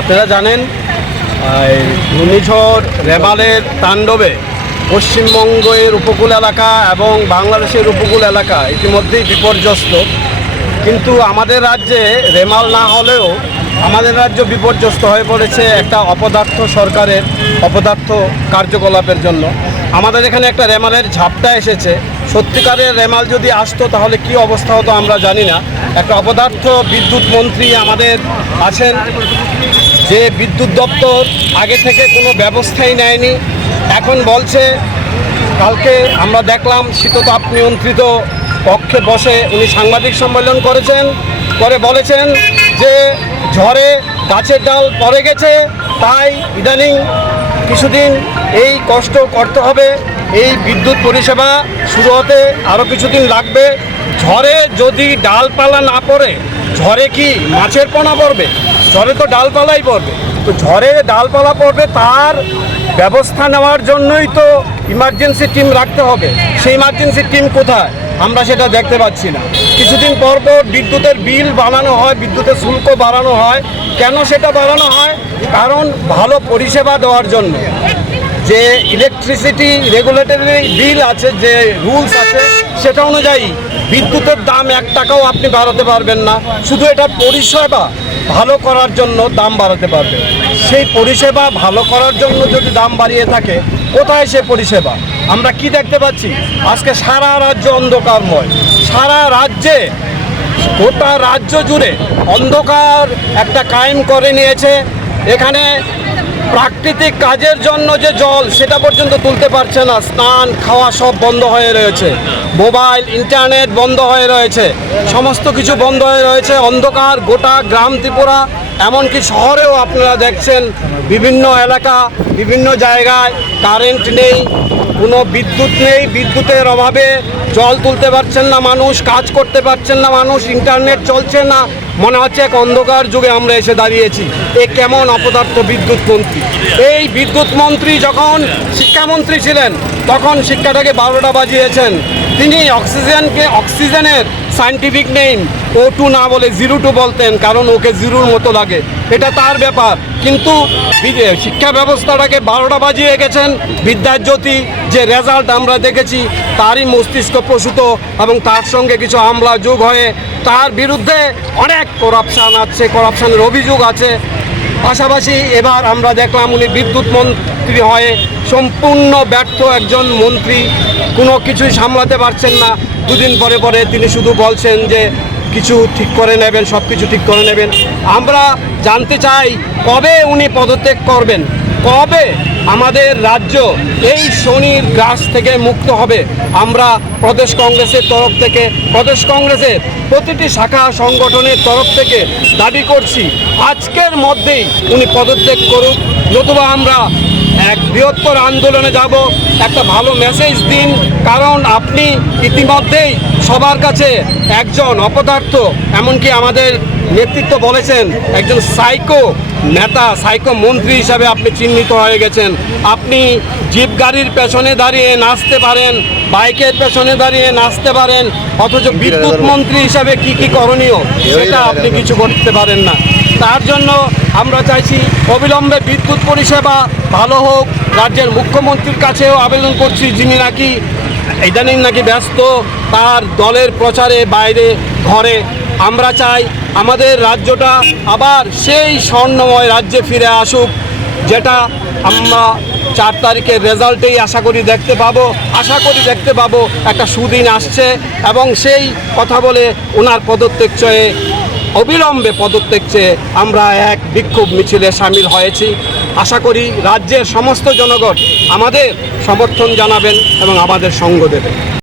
আপনারা জানেন ঘূর্ণিঝড় রেমালের তাণ্ডবে পশ্চিমবঙ্গের উপকূল এলাকা এবং বাংলাদেশের উপকূল এলাকা ইতিমধ্যেই বিপর্যস্ত। কিন্তু আমাদের রাজ্যে রেমাল না হলেও আমাদের রাজ্য বিপর্যস্ত হয়ে পড়েছে একটা অপদার্থ সরকারের অপদার্থ কার্যকলাপের জন্য। আমাদের এখানে একটা রেমালের ঝাপটা এসেছে। সত্যিকারের রেমাল যদি আসতো তাহলে কি অবস্থা হতো আমরা জানি না। একটা অপদার্থ বিদ্যুৎ মন্ত্রী আমাদের আছেন। যে বিদ্যুৎ দপ্তর আগে থেকে কোনো ব্যবস্থাই নেয়নি, এখন বলছে, কালকে আমরা দেখলাম শীততাপ নিয়ন্ত্রিত কক্ষে বসে উনি সাংবাদিক সম্মেলন করেছেন, করে বলেছেন যে ঝড়ে গাছের ডাল পড়ে গেছে, তাই ইদানিং কিছুদিন এই কষ্ট করতে হবে, এই বিদ্যুৎ পরিষেবা শুরু হতে আরও কিছুদিন লাগবে। ঝড়ে যদি ডালপালা না পড়ে, ঝড়ে কি মাছের পোনা পড়বে? ঝড়ে তো ডালপালাই পড়বে। তো ঝড়ে ডালপালা পড়বে, তার ব্যবস্থা নেওয়ার জন্যই তো ইমার্জেন্সি টিম রাখতে হবে। সেই ইমার্জেন্সি টিম কোথায়? আমরা সেটা দেখতে পাচ্ছি না। কিছুদিন পর পর বিদ্যুতের বিল বাড়ানো হয়, বিদ্যুতের শুল্ক বাড়ানো হয়। কেন সেটা বাড়ানো হয়? কারণ ভালো পরিষেবা দেওয়ার জন্য। যে ইলেকট্রিসিটি রেগুলেটরি বিল আছে, যে রুলস আছে সেটা অনুযায়ী বিদ্যুতের দাম এক টাকাও আপনি বাড়াতে পারবেন না। শুধু এটা পরিষেবা ভালো করার জন্য দাম বাড়াতে পারবে। সেই পরিষেবা ভালো করার জন্য যদি দাম বাড়িয়ে থাকে, কোথায় সে পরিষেবা? আমরা কি দেখতে পাচ্ছি? আজকে সারা রাজ্য অন্ধকারময়। সারা রাজ্যে, গোটা রাজ্য জুড়ে অন্ধকার একটা কায়েম করে নিয়েছে। এখানে প্রাকৃতিক কাজের জন্য যে জল, সেটা পর্যন্ত তুলতে পারছে না। স্নান, খাওয়া সব বন্ধ হয়ে রয়েছে। মোবাইল, ইন্টারনেট বন্ধ হয়ে রয়েছে। সমস্ত কিছু বন্ধ হয়ে রয়েছে। অন্ধকার গোটা গ্রাম ত্রিপুরা, এমনকি শহরেও আপনারা দেখছেন বিভিন্ন এলাকা, বিভিন্ন জায়গায় কারেন্ট নেই, কোনো বিদ্যুৎ নেই, বিদ্যুতের অভাবে জল তুলতে পারছেন না মানুষ, কাজ করতে পারছেন না মানুষ ইন্টারনেট চলছে না। মনে হচ্ছে এক অন্ধকার যুগে আমরা এসে দাঁড়িয়েছি। এ কেমন অপদার্থ বিদ্যুৎ মন্ত্রী? এই বিদ্যুৎ মন্ত্রী যখন শিক্ষামন্ত্রী ছিলেন, তখন শিক্ষাটাকে বারোটা বাজিয়েছেন। তিনি অক্সিজেনকে, অক্সিজেনের সায়েন্টিফিক নেম ও টু না বলে জিরো টু বলতেন, কারণ ওকে জিরোর মতো লাগে। এটা তার ব্যাপার। কিন্তু শিক্ষা ব্যবস্থাটাকে বারোটা বাজিয়ে গেছেন বিদ্যাজ্যোতি, যে রেজাল্ট আমরা দেখেছি, তারই মস্তিষ্ক প্রসূত এবং তার সঙ্গে কিছু আমলা যোগ হয়ে তার বিরুদ্ধে অনেক করাপশান আছে করাপশানের অভিযোগ আছে। পাশাপাশি এবার আমরা দেখলাম উনি বিদ্যুৎ মন্ত্রী হয়ে সম্পূর্ণ ব্যর্থ একজন মন্ত্রী। কোনো কিছুই সামলাতে পারছেন না। দুদিন পরে পরে তিনি শুধু বলছেন যে কিছু ঠিক করে নেবেন সব কিছু ঠিক করে নেবেন। আমরা জানতে চাই কবে উনি পদত্যাগ করবেন? কবে আমাদের রাজ্য এই শনির গ্রাস থেকে মুক্ত হবে? আমরা প্রদেশ কংগ্রেসের তরফ থেকে, প্রদেশ কংগ্রেসের প্রতিটি শাখা সংগঠনের তরফ থেকে দাবি করছি, আজকের মধ্যেই উনি পদত্যাগ করুক। নতুবা আমরা এক বৃহত্তর আন্দোলনে যাব। একটা ভালো মেসেজ দিন, কারণ আপনি ইতিমধ্যেই সবার কাছে একজন অপদার্থ, এমনকি আমাদের নেতৃত্ব বলেছেন, একজন সাইকো নেতা, সাইকো মন্ত্রী হিসাবে আপনি চিহ্নিত হয়ে গেছেন। আপনি জিপ গাড়ির পেছনে দাঁড়িয়ে নাচতে পারেন, বাইকের পেছনে দাঁড়িয়ে নাচতে পারেন, অথচ বিদ্যুৎ মন্ত্রী হিসাবে কি কি করণীয়, সেটা আপনি কিছু করতে পারেন না। তার জন্য আমরা চাইছি অবিলম্বে বিদ্যুৎ পরিষেবা ভালো হোক। রাজ্যের মুখ্যমন্ত্রীর কাছেও আবেদন করছি, যিনি নাকি ইদানিং নাকি ব্যস্ত তার দলের প্রচারে বাইরে ঘরে। আমরা চাই আমাদের রাজ্যটা আবার সেই স্বর্ণময় রাজ্যে ফিরে আসুক, যেটা আমরা চার তারিখের রেজাল্টেই আশা করি দেখতে পাবো, আশা করি দেখতে পাবো একটা সুদিন আসছে এবং সেই কথা বলে ওনার পদত্যাগ চেয়ে, অবিলম্বে পদত্যাগ চেয়ে আমরা এক বিক্ষোভ মিছিলে সামিল হয়েছি। আশা করি রাজ্যের সমস্ত জনগণ আমাদের সমর্থন জানাবেন এবং আমাদের সঙ্গ দেবেন।